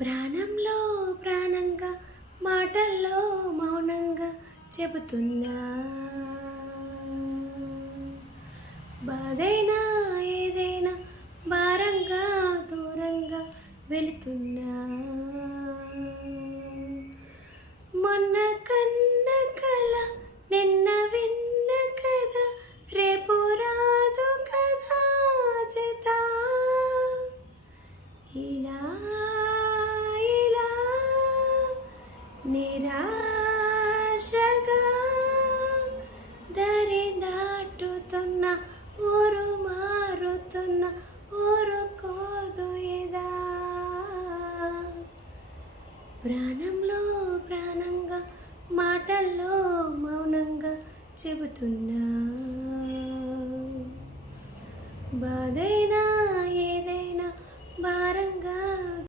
ప్రాణంలో ప్రాణంగా మాటల్లో మౌనంగా చెబుతున్నా, బాధైనా ఏదైనా భారంగా దూరంగా వెళుతున్నా. మొన్న కన్న కల నిన్న విన్న కదా, రేపు రాదు కదా జత. ఇలా ఇలా నిరాశగా దరి దాటుతున్న, ఊరు మారుతున్న, ఊరుకోదు ఎదా. ప్రాణంలో ప్రాణంగా మాటల్లో మౌనంగా చెబుతున్నా.